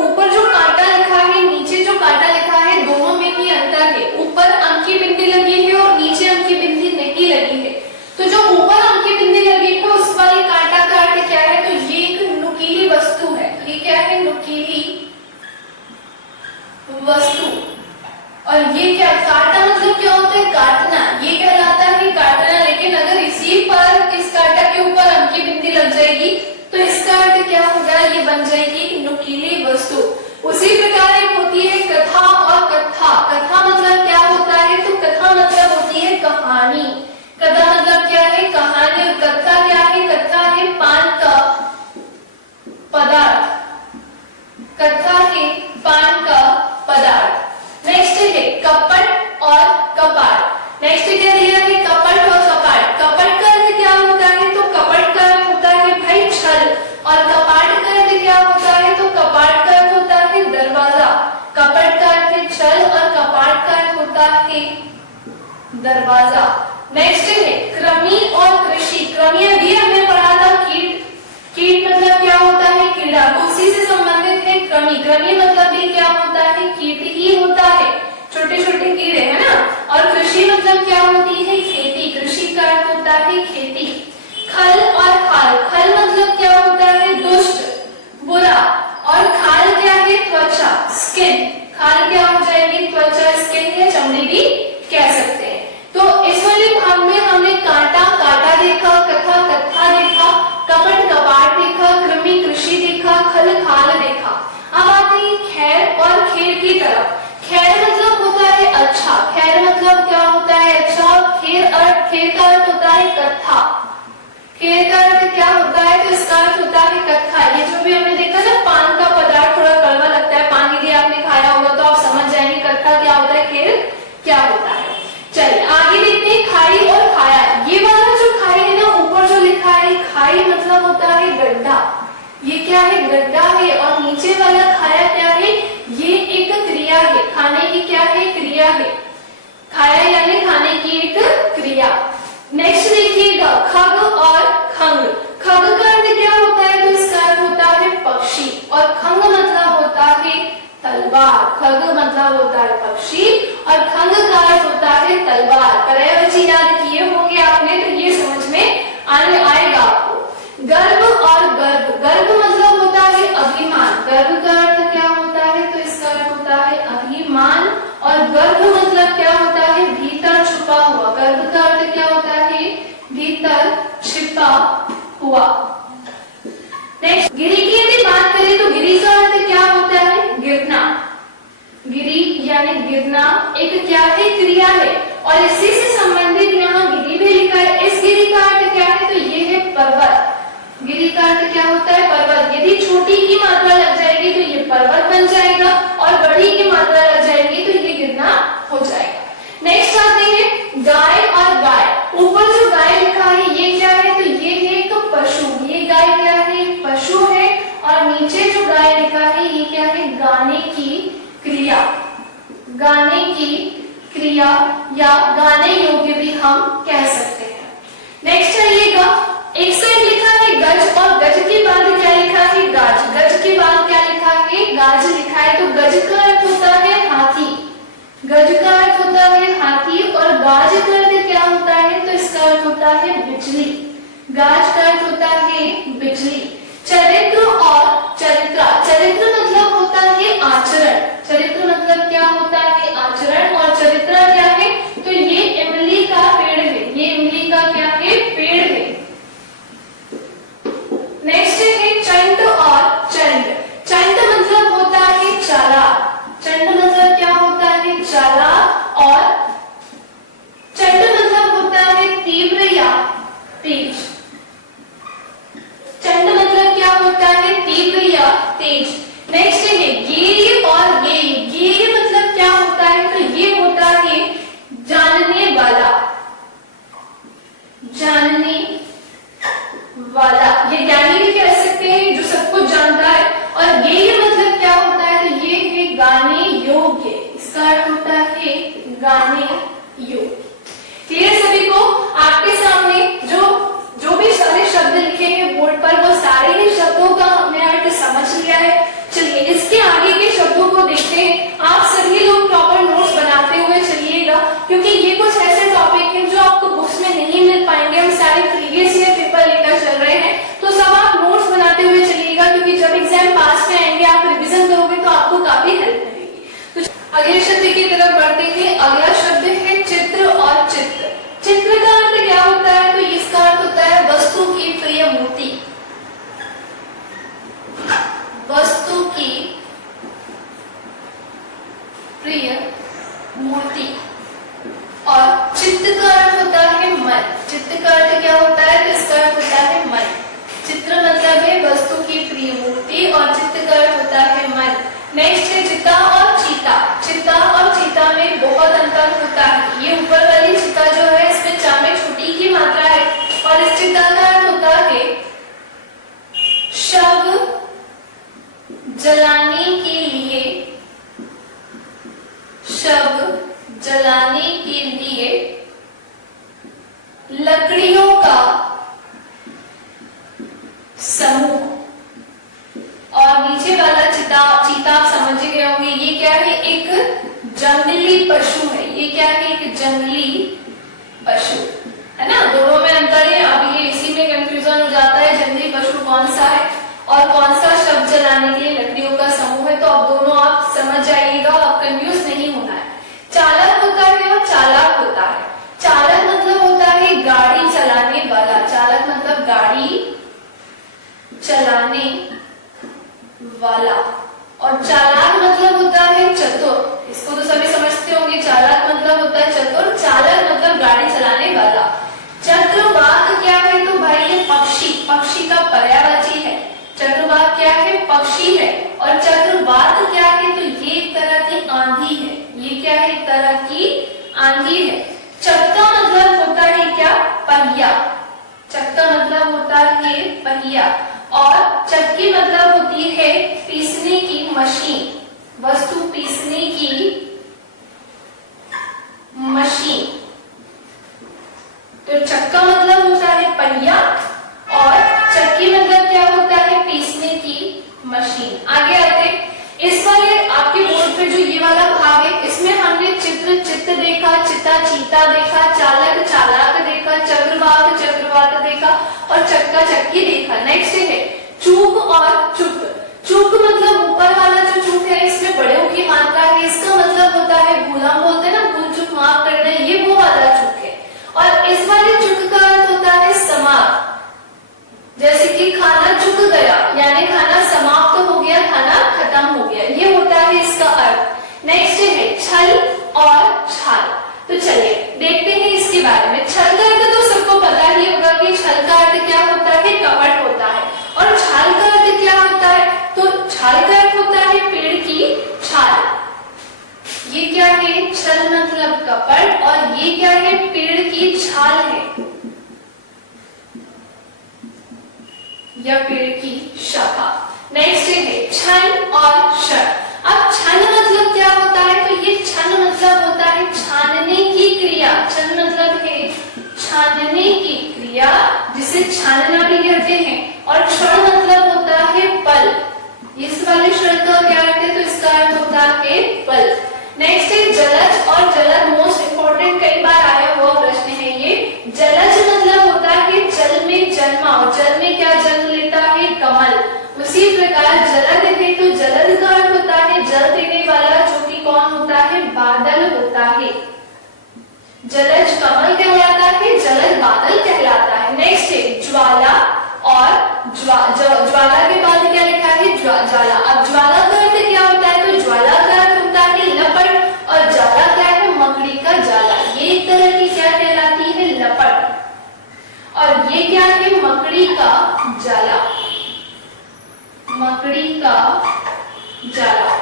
ऊपर जो कांटा लिखा है, नीचे जो कांटा लिखा है, दोनों में ही अंतर है। ऊपर अंक की बिंदी लगी है और नीचे अंक की बिंदी नहीं लगी है। तो जो ऊपर अंक की बिंदी लगी है उस वाली कांटा का अर्थ क्या है? तो ये एक नुकीली वस्तु है। ये क्या है? नुकीली वस्तु। और ये क्या, कांटा मतलब क्या होता है? काटना, ये कहलाता है काटना। लेकिन अगर इसी पर, इस कांटा के ऊपर अंक की बिंदी लग जाएगी तो इसका अर्थ क्या होगा? ये बन जाएगी कि नुकीली वस्तु। उसी प्रकार एक होती है कथा और कथा। कथा मतलब क्या होता है? तो कथा मतलब होती है कहानी। कथा मतलब क्या है? कहानी। और कथा क्या है? कथा है पान का पदार्थ। कथा है पान का पदार्थ। नेक्स्ट है कपट और कपाट। नेक्स्ट क्या दिया है? कपट और कपाट। कपट का अर्थ क्या होता है? तो कपट का अर्थ होता है भाई छल। और कपाट का अर्थ क्या होता है? तो कपाट का अर्थ होता है दरवाजा। कपट का अर्थ है छल और कपाट का अर्थ होता है दरवाजा। नेक्स्ट है कृमि और कृषि। कृमि अभी हमने पढ़ा था कीट। कीट मतलब क्या होता है? कीड़ा। उसी से संबंधित है कृमि। कृमि मतलब भी क्या होता है? कीट ही होता है, छोटे छोटे कीड़े, है ना। और कृषि मतलब क्या होती है? खेती। कृषि का अर्थ होता है खेती। खल और खाल। खल मतलब क्या होता है? दुष्ट, बुरा। और खाल क्या है? त्वचा, स्किन। खाल क्या हो जाएगी? त्वचा, स्किन या चमड़ी भी कह सकते हैं। तो इस वाले भाग में हमने कांटा, कांटा देखा, कथा, कथा देखा, कपट, कपाट देखा, कृमि, कृषि देखा, खल, खाल देखा। अब आते हैं खैर और खेर की तरफ। खैर मतलब होता है अच्छा। खैर मतलब क्या होता है? अच्छा। खेर का अर्थ होता है कथा। खेर का अर्थ क्या होता है? तो इसका अर्थ होता है कथा। ये जो भी हमने देखा ना, पान का पदार्थ थोड़ा कड़वा लगता है, पान यदि आपने खाया होगा तो आप समझ जाएंगे कथा क्या होता है, खेर क्या होता है। चलिए आगे देखते हैं खाई और खाया। ये वाला जो खाई है ना, ऊपर जो लिखा है खाई मतलब होता है गड्ढा। ये क्या है? गड्ढा है। और नीचे वाला खाया क्या है? ये एक क्रिया है। खाने की क्या है? क्रिया है। खाया यानी खाने की एक क्रिया। नेक्स्ट देखिएगा खग और खंग। खग का अर्थ क्या होता है? तो इसका अर्थ होता है पक्षी। और खंग मतलब होता है तलवार। खग मतलब होता है पक्षी और खंग का अर्थ होता है तलवार। पर्यायवाची याद किए होंगे आपने, तो ये समझ में आने आएगा आपको। गर्व और गर्भ। गर्भ मतलब होता है अभिमान। गर्भ का अर्थ क्या होता है? तो इसका अर्थ होता है अभिमान। और गर्भ मतलब क्या होता है? भीतर छुपा हुआ। गर्भ का अर्थ क्या होता है? भीतर छिपा हुआ। नेक्स्ट गिरी की यदि बात करें तो गिरी का अर्थ क्या होता है? गिरना। गिरी यानी गिरना एक क्या है? क्रिया है। और इसी से संबंधित यहाँ गिरी भी लिखा है। इस गिरी का अर्थ क्या है? तो ये है पर्वत। गिरी का अर्थ क्या होता है? पर्वत। यदि छोटी की मात्रा लग जाएगी तो ये पर्वत बन जाएगा और बड़ी की मात्रा लग जाएगी तो ये गिरना हो जाएगा। नेक्स्ट आते हैं गाय और गाय। ऊपर जो गाय लिखा है ये क्या है? तो ये है एक पशु। ये गाय क्या है? पशु है। और नीचे जो गाय लिखा है ये क्या है? गाने की क्रिया। गाने की क्रिया या गाने योग्य भी हम कह सकते हैं। नेक्स्ट आइएगा, एक साइड लिखा है गज और गज के बाद क्या लिखा है? गाज। गज के बाद क्या लिखा है? गाज लिखा है। तो गज का अर्थ होता है हाथी। गज का अर्थ होता है हाथी। और गाज का अर्थ क्या होता है? तो इसका अर्थ होता है बिजली। गाज का अर्थ होता है बिजली। चरित्र और चरित्रा। चरित्र मतलब होता है आचरण। चरित्र मतलब क्या होता है? आचरण। और चरित्रा क्या है? तो ये इमली का पेड़ है। ये इमली का क्या है? पेड़ है। नेक्स्ट है चंड और चंड। चंड मतलब होता है चाला। चंड मतलब क्या होता है? चाला। और चंड मतलब होता है तीव्र या तेज। चंड मतलब क्या होता है? तीव्र या तेज। नेक्स्ट है गेय और गेय। गेय मतलब क्या होता है? तो ये होता है जानने वाला। जानने वाला, ये ज्ञानी भी कह सकते हैं जो सब कुछ जानता है। और गेय मतलब क्या होता है? तो ये है गाने योग्य। इसका अर्थ होता है गाने योग्य। क्लियर सभी को? आपके सामने जो भी सारे शब्द लिखे हैं बोर्ड पर, वो सारे ही शब्दों का हमने अर्थ समझ लिया है। चलिए इस अगले शब्द की तरफ बढ़ते हैं। अगला शब्द है चित्र और चित्र। चित्र का अर्थ क्या होता है? तो इसका अर्थ होता है वस्तु की प्रिय मूर्ति, वस्तु की प्रिय मूर्ति। और चित्त का अर्थ होता है मन। चित्त का अर्थ क्या होता है? तो इसका अर्थ होता है मन। चित्र मतलब है वस्तु की प्रिय मूर्ति और चित्त का अर्थ होता है मन। नेक्स्ट है चिता और चीता। चिता और चीता में बहुत अंतर होता है। ये ऊपर वाली चिता जो है इसमें चा में छोटी की मात्रा है और इस चिता का अर्थ होता है शव जलाने के लिए, शव जलाने के लिए लकड़ियों का समूह। और नीचे वाला चीता आप समझ गए होंगे, ये क्या है? एक जंगली पशु है। ये क्या है? एक जंगली पशु है ना। दोनों में अंतर है। अब ये इसी में कंफ्यूजन हो जाता है जंगली पशु कौन सा है और कौन सा शब्द जलाने के लिए लकड़ियों का समूह है। तो अब दोनों आप समझ जाइएगा, आप कंफ्यूज नहीं होना है। चालक होता है और चालाक होता है। चालक मतलब होता है गाड़ी चलाने वाला। चालक मतलब गाड़ी चलाने वाला और चालाक मतलब होता है चतुर। इसको तो सभी समझते होंगे। चालाक मतलब होता है चतुर, चालक मतलब गाड़ी चलाने वाला। चक्रवात क्या है? तो भाई ये पक्षी, पक्षी का पर्यायवाची है। चक्रवात क्या है? पक्षी है। और चक्रवात क्या है? तो ये एक तरह की आंधी है। ये क्या है? एक तरह की आंधी है। चक्का मतलब होता है क्या? पहिया। चक्का मतलब होता है पहिया और चक्की मतलब होती है पीसने की मशीन, वस्तु पीसने की मशीन। तो चक्का मतलब होता है पहिया और चक्की मतलब क्या होता है? पीसने की मशीन। आगे आते, इस वाले आपके बोर्ड पे जो ये वाला भाग है इसमें हमने चित्र चित्त देखा, चिता चीता देखा, चालक चालाक देखा, चक्रवात चक्रवात देखा और चक्का चक्की देखा। नेक्स्ट है चूक और चुक। चूक मतलब ऊपर वाला जो चूक है इसमें बड़े की मात्रा है। इसका मतलब होता है भूल, हम बोलते हैं ना भूल चूक माफ करना, ये वो वाला चूक है। और इस वाले चुक का अर्थ होता है समाप्त। जैसे कि खाना चुक गया यानी खाना समाप्त हो गया, खाना खत्म हो गया, ये होता है इसका अर्थ। नेक्स्ट है छल और छाल। तो चलिए देखते हैं इसके बारे में। छल का अर्थ तो सबको पता ही होगा कि छल का अर्थ क्या होता है? कपट होता है। और छाल का अर्थ क्या होता है? तो छाल का अर्थ होता है पेड़ की छाल। ये क्या है? छल मतलब कपट और ये क्या है? पेड़ की छाल है या पेड़ की शाखा। नेक्स्ट है छन और शर। अब छन मतलब क्या होता है? तो ये छन मतलब होता है छानने की क्रिया। छन मतलब है छानने की क्रिया जिसे छानना भी कहते हैं। और क्षण मतलब होता है पल। इस वाले शब्द का क्या अर्थ है? तो इसका अर्थ होता है पल। नेक्स्ट है जलज और जलद। मोस्ट इंपोर्टेंट, कई बार आया हुआ प्रश्न है ये। जलज मतलब होता है जल में जन्मा और जल में क्या जन्म लेता है? कमल। उसी प्रकार जलद है तो जलद का अर्थ होता है जल देने वाला, जो कि कौन होता है? बादल होता है। जलज कमल कहलाता है, जलद बादल कहलाता है। नेक्स्ट है ज्वाला और ज्वाला के बाद क्या लिखा है? ज्वाला। अब ज्वाला का अर्थ क्या होता है? तो ज्वाला का अर्थ होता है लपट और ज्वाला क्या है? मकड़ी का जाला। ये एक तरह की क्या कहलाती है? लपट। और ये क्या है? मकड़ी का जाला। मकड़ी का जाला।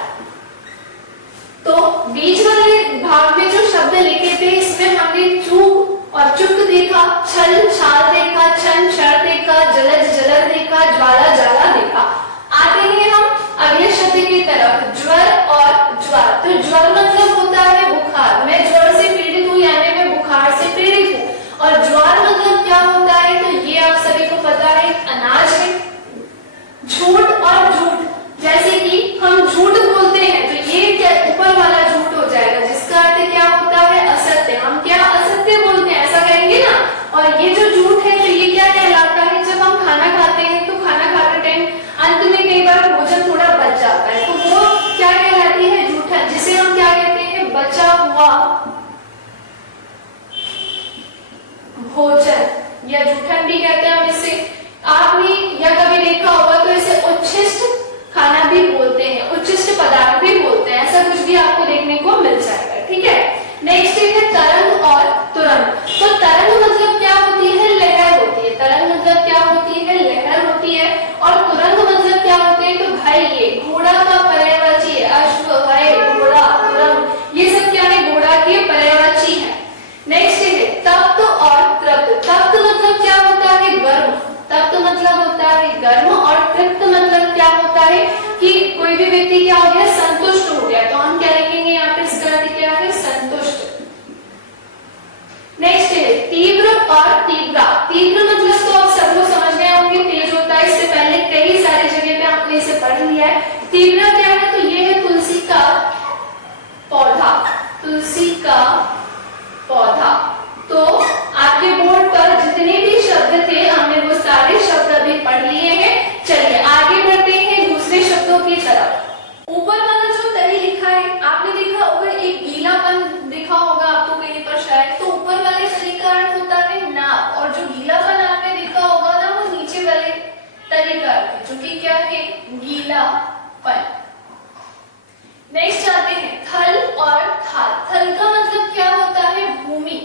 तो बीच वाले भाग में जो शब्द लिखे थे इसमें हमने चूक और चुक देखा, छल छाल देखा, छन छड़ देखा, जलज जलद देखा, ज्वाला जाला देखा। आते हैं हम अगले शब्द की तरफ, ज्वर और ज्वार। तो ज्वर मतलब होता है बुखार। मैं ज्वर से पीड़ित हूँ यानी मैं बुखार से पीड़ित हूँ। और ज्वार मतलब क्या होता है? तो ये आप सभी को पता है अनाज है। झूठ और झूठ, जैसे कि हम झूठ बोलते हैं तो ये क्या ऊपर वाला झूठ हो जाएगा जिसका अर्थ क्या होता है? असत्य। हम क्या असत्य बोलते हैं ऐसा कहेंगे ना। और ये जो झूठ है तो ये क्या कहलाता है? जब हम खाना खाते हैं तो खाना खाते टाइम या जूठन भी कहते हैं हम इसे। आपने या कभी देखा होगा तो इसे उच्छिष्ट खाना भी बोलते हैं, उच्छिष्ट पदार्थ भी बोलते हैं, ऐसा कुछ भी आपको देखने को मिल जाएगा। ठीक है, नेक्स्ट है तरंग और तुरंग। तो तरंग मतलब क्या होती है, लहर होती है। तरंग मतलब क्या होती है, लहर होती है। और तुरंग मतलब क्या होते हैं, तो भाई ये घोड़ा का पर्यायवाची है, अश्व है, घोड़ा, तुरंग, ये सब क्या है, घोड़ा के पर्यायवाची है। नेक्स्ट है तप्त और तृप्त। तप्त मतलब क्या होता है, गर्म। तप्त मतलब होता है गर्म और तृप्त मतलब क्या होता है कि कोई भी व्यक्ति क्या हो गया, संतुष्ट हो गया। तो हम क्या लिखेंगे यहाँ पे, इसका अर्थ क्या है, संतुष्ट। नेक्स्ट है तीव्र और तीव्रा। तीव्र मतलब तो आप सब लोग समझ गए होंगे, तेज होता है। इससे पहले कई सारी जगह पे आपने इसे पढ़ लिया है। तीव्र क्या है, तो ये है तुलसी का पौधा, तुलसी का पौधा। तो आपके बोर्ड पर जितने भी शब्द थे हमने वो सारे शब्द अभी पढ़ लिए हैं। चलिए आगे बढ़ते हैं दूसरे शब्दों की तरफ। ऊपर वाला जो तरी लिखा है आपने देखा होगा, एक गीलापन दिखा होगा आपको कहीं पर शायद। तो ऊपर वाले तरी का अर्थ होता है नाप, और जो गीलापन आपने देखा होगा ना, वो नीचे वाले तरी का अर्थ है, जो कि क्या है, गीलापन। नेक्स्ट आते हैं थल और थाल। थल का मतलब क्या होता है, भूमि।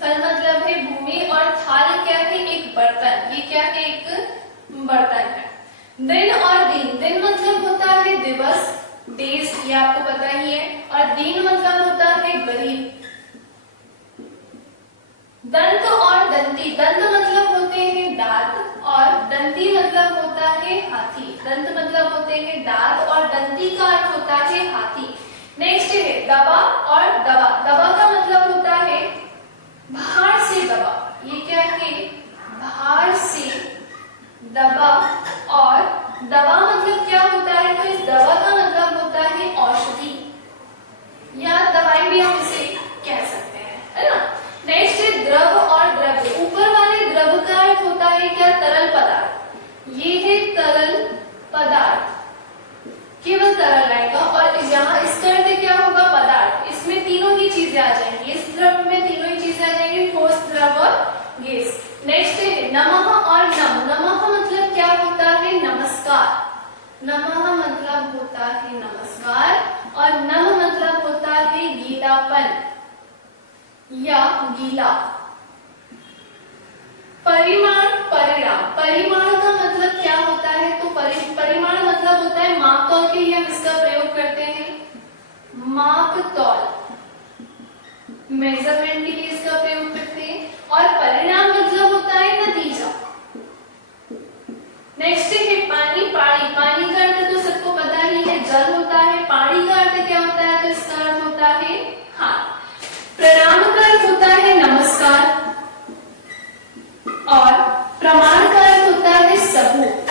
थल मतलब है भूमि और थाल क्या है, एक बर्तन। ये क्या है, एक बर्तन है। दिन और दिन। दिन मतलब होता है दिवस, डेज, ये आपको पता ही है। और दीन मतलब होता है गरीब। दंत और दंती। दंत मतलब होते हैं दांत और दंती मतलब होता है हाथी। दंत मतलब होते हैं दांत और दंती का अर्थ होता है हाथी। नेक्स्ट है दबा और दवा। दबा का मतलब होता है भार से दबा। ये क्या है, भार से दबा। और दवा मतलब क्या होता है, तो इस दवा का मतलब होता है औषधि या दवाई भी हम इसे कह सकते हैं, है ना। नेक्स्ट है द्रव और द्रव्य। ऊपर वाले द्रव का अर्थ होता है क्या, तरल पदार्थ। ये है तरल पदार्थ, केवल तरल आएगा। और यहाँ इसका अर्थ क्या होगा, पदार्थ। इसमें तीनों ही चीजें आ जाएंगी, इस द्रव में तीनों ही चीजें आ जाएंगी, ठोस, द्रव और गैस। नेक्स्ट है नमः और नम। नमः मतलब क्या होता है, नमस्कार। नमः मतलब होता है नमस्कार और नम मतलब होता है गीलापन या गीला। परिमाण, परिणाम। परिमाण का मतलब क्या होता है, तो परिमाण मतलब होता है माप तौल के लिए हम इसका प्रयोग करते हैं, माप तौल, मेजरमेंट के लिए इसका प्रयोग करते हैं। और परिणाम मतलब होता है नतीजा। नेक्स्ट है पानी, पानी। पानी का अर्थ तो सबको पता ही है, जल होता है। पानी का अर्थ क्या होता है, तो इसका अर्थ होता है हाथ। प्रणाम का अर्थ होता है नमस्कार और प्रमाण का अर्थ होता है सबूत।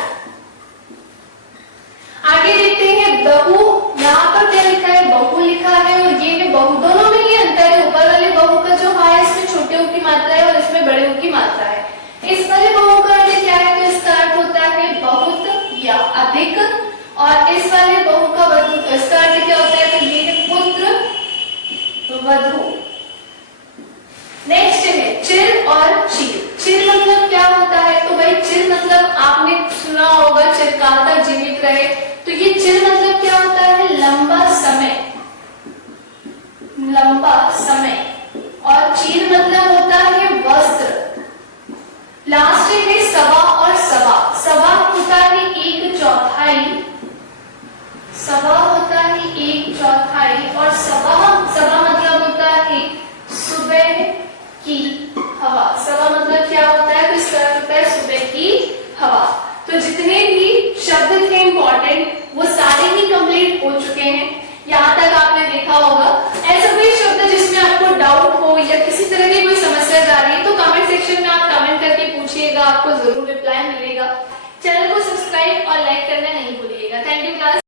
आगे देखते हैं बहु। यहाँ पर क्या लिखा है, बहु लिखा है और ये है बहु। दोनों में ये अंतर है, ऊपर वाले बहु का जो हा है इसमें छोटे ऊ की मात्रा है और इसमें बड़े ऊ की मात्रा है। इस वाले बहु का अर्थ क्या है, तो इसका अर्थ होता है बहुत या अधिक। और इस वाले बहु का वधु, इसका अर्थ क्या होता है, तो ये है पुत्र, वधु। नेक्स्ट है चिर और चीर। चिर मतलब क्या होता है, तो भाई चिर मतलब आपने सुना होगा चिरकाल तक जीवित रहे। तो ये चिर मतलब क्या होता है, लंबा समय, लंबा समय। और चीर मतलब होता है वस्त्र। लास्ट है सवा और सवा। सवा होता है 1/4,